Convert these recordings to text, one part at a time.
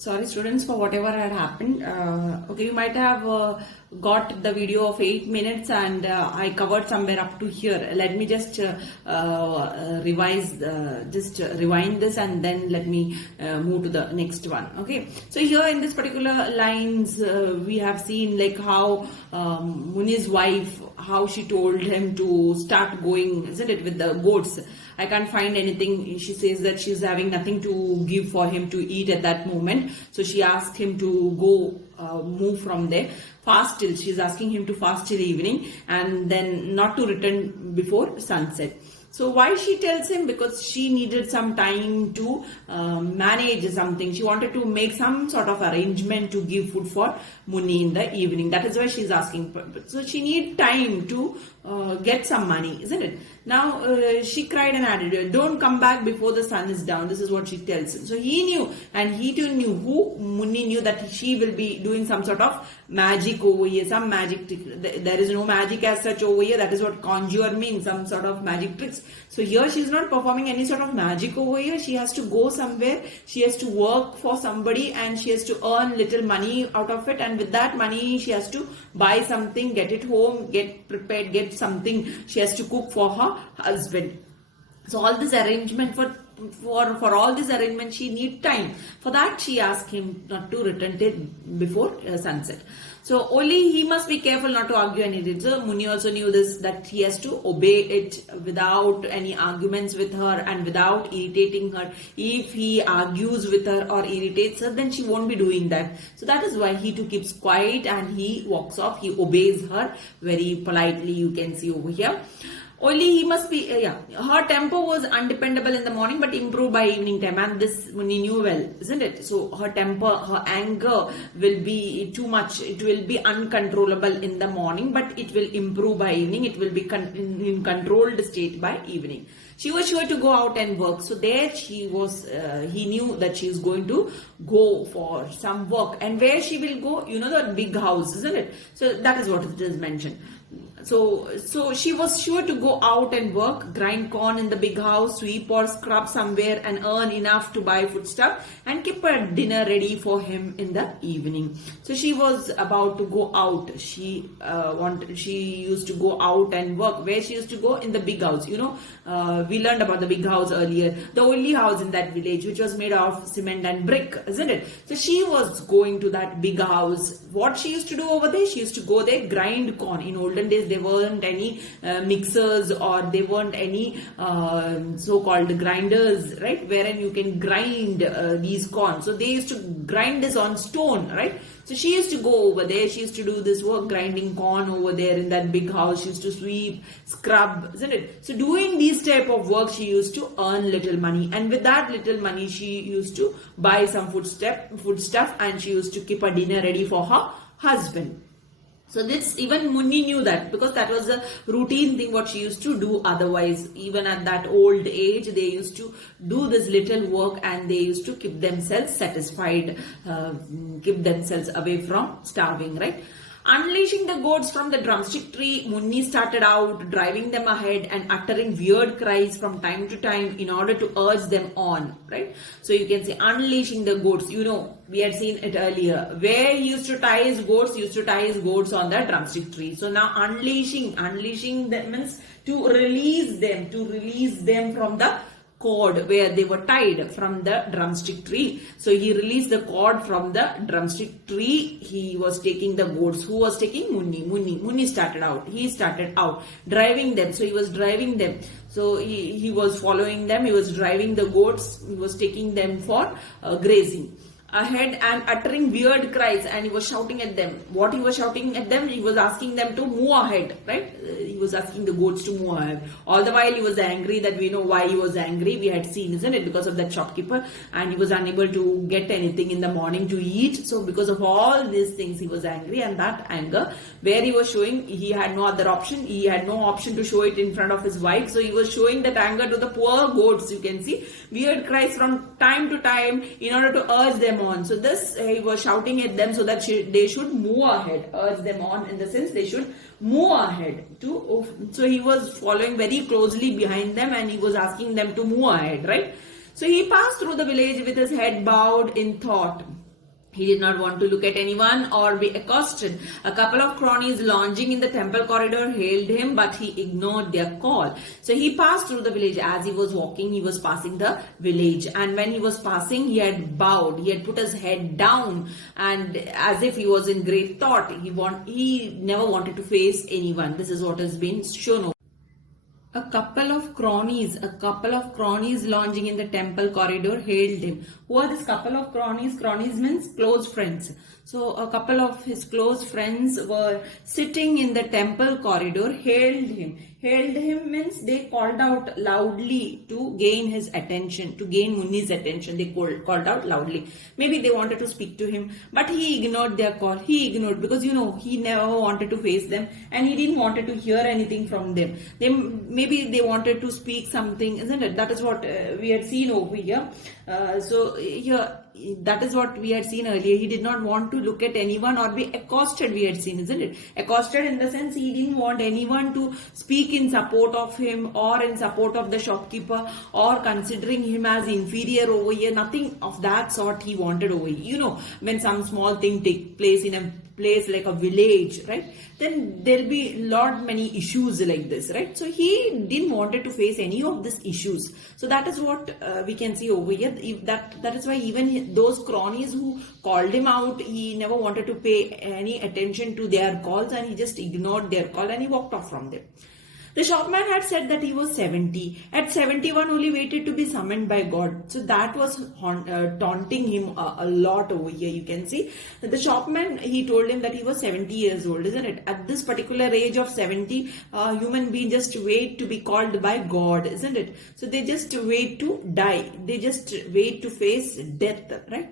Sorry students for whatever had happened. Okay, you might have got the video of 8 minutes and I covered somewhere up to here. Let me just rewind this and then let me move to the next one. Okay, so here in this particular lines we have seen like how Muni's wife, how she told him to start going, isn't it, with the goats. I can't find anything. She says that she's having nothing to give for him to eat at that moment. So she asked him to go move from there. Fast till, she's asking him to fast till evening and then not to return before sunset. So why she tells him? Because she needed some time to manage something. She wanted to make some sort of arrangement to give food for Muni in the evening. That is why she's asking. So she need time to get some money, isn't it? Now she cried and added, "Don't come back before the sun is down." This is what she tells him. So he knew, and he too knew, Muni knew, that she will be doing some sort of magic over here, some magic trick. There is no magic as such over here. That is what conjure means, some sort of magic tricks. So here she is not performing any sort of magic over here. She has to go somewhere. She has to work for somebody and she has to earn little money out of it. And with that money, she has to buy something, get it home, get prepared, get something. She has to cook for her husband. So all this arrangement for all this arrangement, she need time. For that, she asked him not to return till before sunset. So only he must be careful not to argue anything. So Muni also knew this, that he has to obey it without any arguments with her and without irritating her. If he argues with her or irritates her, then she won't be doing that. So that is why he too keeps quiet and he walks off. He obeys her very politely, you can see over here. Only he must be, her temper was undependable in the morning but improved by evening time, and this Muni knew well, isn't it? So her temper, her anger will be too much, it will be uncontrollable in the morning but it will improve by evening, it will be in controlled state by evening. She was sure to go out and work. So there she was, he knew that she is going to go for some work. And where she will go, you know, the big house, isn't it? So that is what it is mentioned. So she was sure to go out and work, grind corn in the big house, sweep or scrub somewhere and earn enough to buy foodstuff and keep her dinner ready for him in the evening. So she was about to go out. She used to go out and work. Where she used to go? In the big house. You know, we learned about the big house earlier. The only house in that village which was made of cement and brick, isn't it? So she was going to that big house. What she used to do over there? She used to go there, grind corn. In olden days, there weren't any mixers or there weren't any so-called grinders, right, wherein you can grind these corn. So they used to grind this on stone, right? So she used to go over there. She used to do this work, grinding corn over there in that big house. She used to sweep, scrub, isn't it? So doing these type of work, she used to earn little money. And with that little money, she used to buy some foodstuff and she used to keep her dinner ready for her husband. So this, even Muni knew that, because that was a routine thing what she used to do. Otherwise, even at that old age, they used to do this little work and they used to keep themselves satisfied, keep themselves away from starving, right? Unleashing the goats from the drumstick tree, Muni started out, driving them ahead and uttering weird cries from time to time in order to urge them on, right? So you can say unleashing the goats. You know, we had seen it earlier. Where he used to tie his goats, on the drumstick tree. So now unleashing them means to release them from the cord where they were tied from the drumstick tree. So he released the cord from the drumstick tree. He was taking the goats. Who was taking? Muni started out. He started out driving them. So he was driving them. So he was following them. He was driving the goats. He was taking them for grazing ahead and uttering weird cries, and he was shouting at them. What he was shouting at them? He was asking them to move ahead, right? He was asking the goats to move ahead. All the while he was angry. That we know why he was angry. We had seen, isn't it? Because of that shopkeeper, and he was unable to get anything in the morning to eat. So because of all these things, he was angry, and that anger, where he was showing, he had no other option. He had no option to show it in front of his wife. So he was showing that anger to the poor goats. You can see weird cries from time to time in order to urge them on. So this, he was shouting at them so that they should move ahead, urge them on in the sense they should move ahead. So he was following very closely behind them and he was asking them to move ahead, right? So he passed through the village with his head bowed in thought. He did not want to look at anyone or be accosted. A couple of cronies lounging in the temple corridor hailed him, but he ignored their call. So he passed through the village. As he was walking, he was passing the village. And when he was passing, he had bowed. He had put his head down, and as if he was in great thought. He never wanted to face anyone. This is what has been shown. A couple of cronies lounging in the temple corridor hailed him. Who are this couple of cronies? Cronies means close friends. So a couple of his close friends were sitting in the temple corridor, hailed him. Hailed him means they called out loudly to gain his attention, to gain Muni's attention. They called out loudly. Maybe they wanted to speak to him, but he ignored their call. He ignored because he never wanted to face them, and he didn't wanted to hear anything from them. Maybe they wanted to speak something, isn't it? That is what we had seen over here. So here, that is what we had seen earlier. He did not want to look at anyone or be accosted, we had seen, isn't it? Accosted in the sense he didn't want anyone to speak in support of him or in support of the shopkeeper or considering him as inferior over here. Nothing of that sort he wanted over here. When some small thing take place in a place like a village, right, then there'll be many issues like this, right? So he didn't wanted to face any of these issues. So that is what we can see over here. That is why even those cronies who called him out, he never wanted to pay any attention to their calls, and he just ignored their call and he walked off from them. The shopman had said that he was 70. At 71 only waited to be summoned by God. So that was taunting him a lot over here. You can see the shopman, he told him that he was 70 years old, isn't it? At this particular age of 70, human beings just wait to be called by God, isn't it? So they just wait to die. They just wait to face death, right?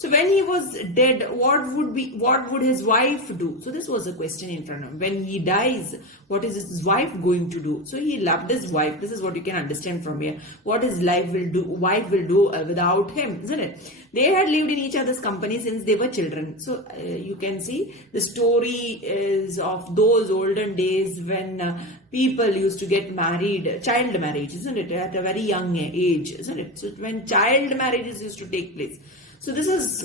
So when he was dead, what would his wife do? So this was a question in front of him. When he dies, what is his wife going to do? So he loved his wife. This is what you can understand from here. What his wife will do without him, isn't it? They had lived in each other's company since they were children. So you can see the story is of those olden days when people used to get married, child marriage, isn't it? At a very young age, isn't it? So when child marriages used to take place. So this is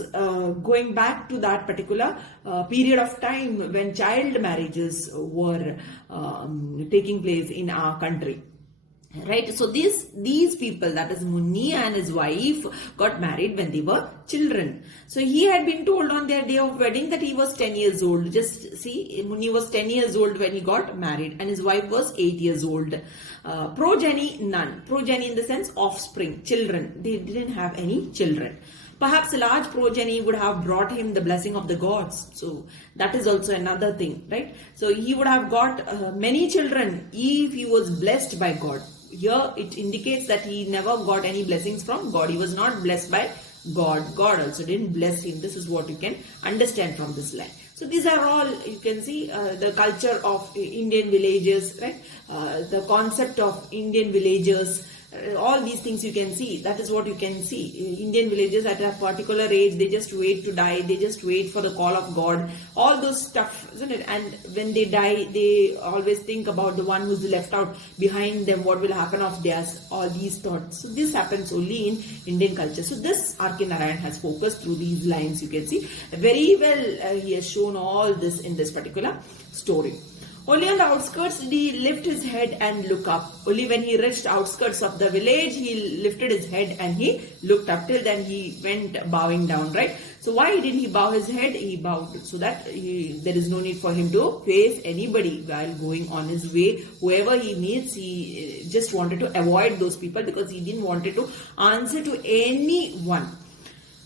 going back to that particular period of time when child marriages were taking place in our country. Right, so these people, that is Muni and his wife, got married when they were children. So he had been told on their day of wedding that he was 10 years old. Just see, Muni was 10 years old when he got married, and his wife was 8 years old. Progeny, none. Progeny in the sense offspring, children. They didn't have any children. Perhaps a large progeny would have brought him the blessing of the gods. So that is also another thing, right? So he would have got many children if he was blessed by God. Here it indicates that he never got any blessings from God. He was not blessed by God. God also didn't bless him. This is what you can understand from this line. So these are all, you can see the culture of Indian villages, right? The concept of Indian villagers. All these things you can see. That is what you can see. Indian villages at a particular age, they just wait to die. They just wait for the call of God. All those stuff, isn't it? And when they die, they always think about the one who's left out behind them. What will happen of theirs? All these thoughts. So this happens only in Indian culture. So this R.K. Narayan has focused through these lines. You can see very well. He has shown all this in this particular story. Only on the outskirts did he lift his head and look up. Only when he reached outskirts of the village, he lifted his head and he looked up. Till then he went bowing down, right? So why did he bow his head? He bowed so that there is no need for him to face anybody while going on his way. Whoever he meets, he just wanted to avoid those people because he didn't want to answer to anyone.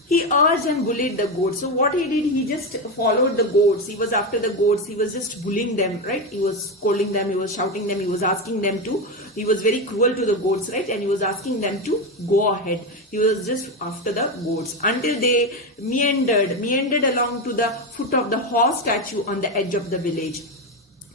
He urged and bullied the goats. So what he did, he just followed the goats. He was after the goats. He was just bullying them, right? He was scolding them. He was shouting them. He was asking them to. He was very cruel to the goats, right? And he was asking them to go ahead. He was just after the goats until they meandered along to the foot of the horse statue on the edge of the village.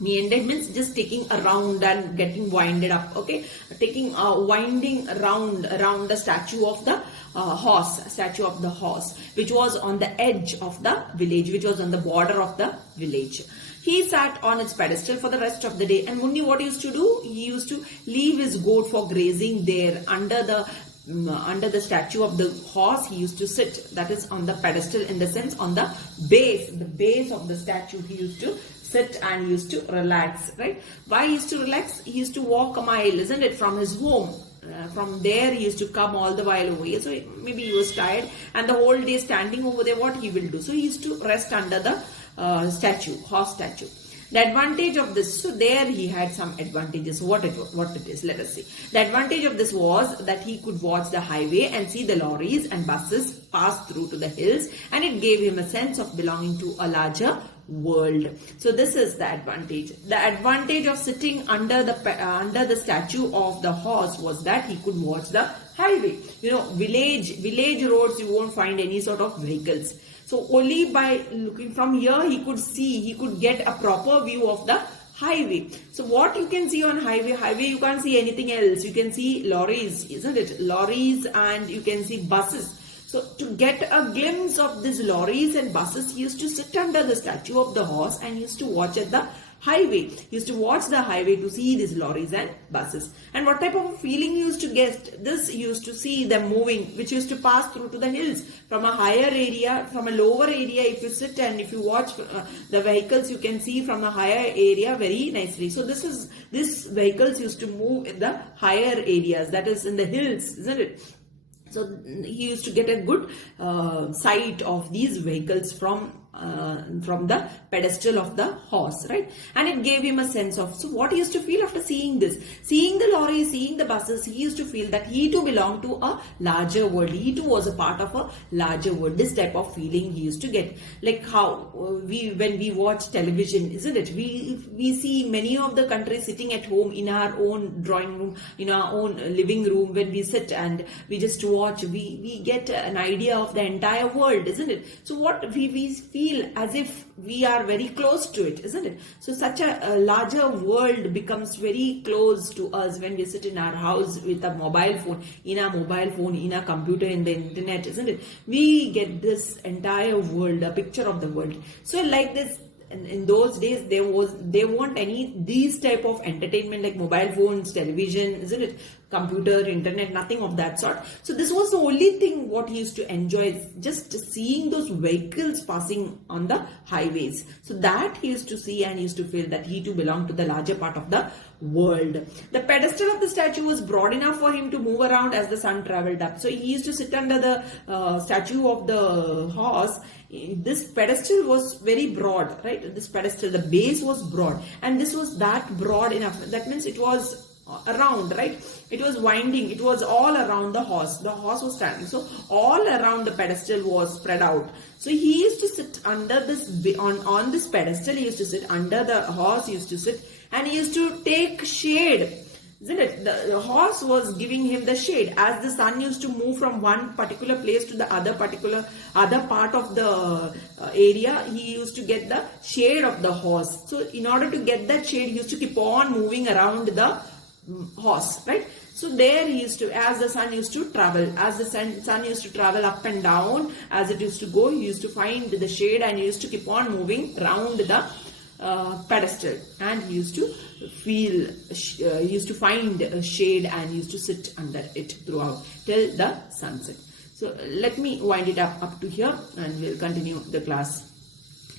Meandered means just taking a round and getting winded up, okay? Taking a winding around the statue of the horse, which was on the edge of the village, which was on the border of the village. He sat on its pedestal for the rest of the day. And Muni, what he used to do? He used to leave his goat for grazing there under the under the statue of the horse, he used to sit. That is on the pedestal, in the sense on the base of the statue. He used to sit and used to relax, right? Why he used to relax? He used to walk a mile, isn't it, from his home. From there he used to come all the while over here. So maybe he was tired, and the whole day standing over there, what he will do? So he used to rest under the horse statue. The advantage of this, so there he had some advantages. What it is, let us see. The advantage of this was that he could watch the highway and see the lorries and buses pass through to the hills, and it gave him a sense of belonging to a larger world. So this is the advantage. The advantage of sitting under the statue of the horse was that he could watch the highway. You know, village roads, you won't find any sort of vehicles. So only by looking from here, he could get a proper view of the highway. So what you can see on highway, you can't see anything else. You can see lorries, isn't it? Lorries, and you can see buses. So to get a glimpse of these lorries and buses, he used to sit under the statue of the horse and used to watch at the highway. He used to watch the highway to see these lorries and buses. And what type of a feeling he used to get? This, he used to see them moving, which used to pass through to the hills. From a higher area, from a lower area, if you sit and if you watch the vehicles, you can see from a higher area very nicely. So these vehicles used to move in the higher areas, that is in the hills, isn't it? So he used to get a good sight of these vehicles from the pedestal of the horse, right? And it gave him a sense of, so what he used to feel after seeing this, seeing the lorries, seeing the buses, he used to feel that he too belonged to a larger world. He too was a part of a larger world. This type of feeling he used to get, like how when we watch television, isn't it? We see many of the countries sitting at home in our own drawing room, in our own living room. When we sit and we just watch, we get an idea of the entire world, isn't it? So what we feel as if we are very close to it, isn't it? So such a larger world becomes very close to us when we sit in our house with a mobile phone, in a computer, in the internet, isn't it? We get this entire world, a picture of the world. So like this, in those days, there weren't any these type of entertainment like mobile phones, television, isn't it? Computer, internet, nothing of that sort. So this was the only thing what he used to enjoy, just seeing those vehicles passing on the highways. So that he used to see and he used to feel that he too belonged to the larger part of the world. The pedestal of the statue was broad enough for him to move around as the sun traveled up. So he used to sit under the statue of the horse. This pedestal was very broad, right? This pedestal, the base was broad, and this was that broad enough. That means it was around, right? It was winding. It was all around the horse. The horse was standing. So all around the pedestal was spread out. So he used to sit under this, on this pedestal. He used to sit under the horse. He used to sit and he used to take shade. Isn't it? The horse was giving him the shade. As the sun used to move from one particular place to the other part of the area, he used to get the shade of the horse. So in order to get that shade, he used to keep on moving around the horse, right? So there he used to, as the sun used to travel, as the sun used to travel up and down, as it used to go, he used to find the shade and he used to keep on moving around the pedestal, and he used to feel, he used to find a shade and he used to sit under it throughout till the sunset. So let me wind it up to here, and we'll continue the class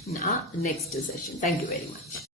in our next session. Thank you very much.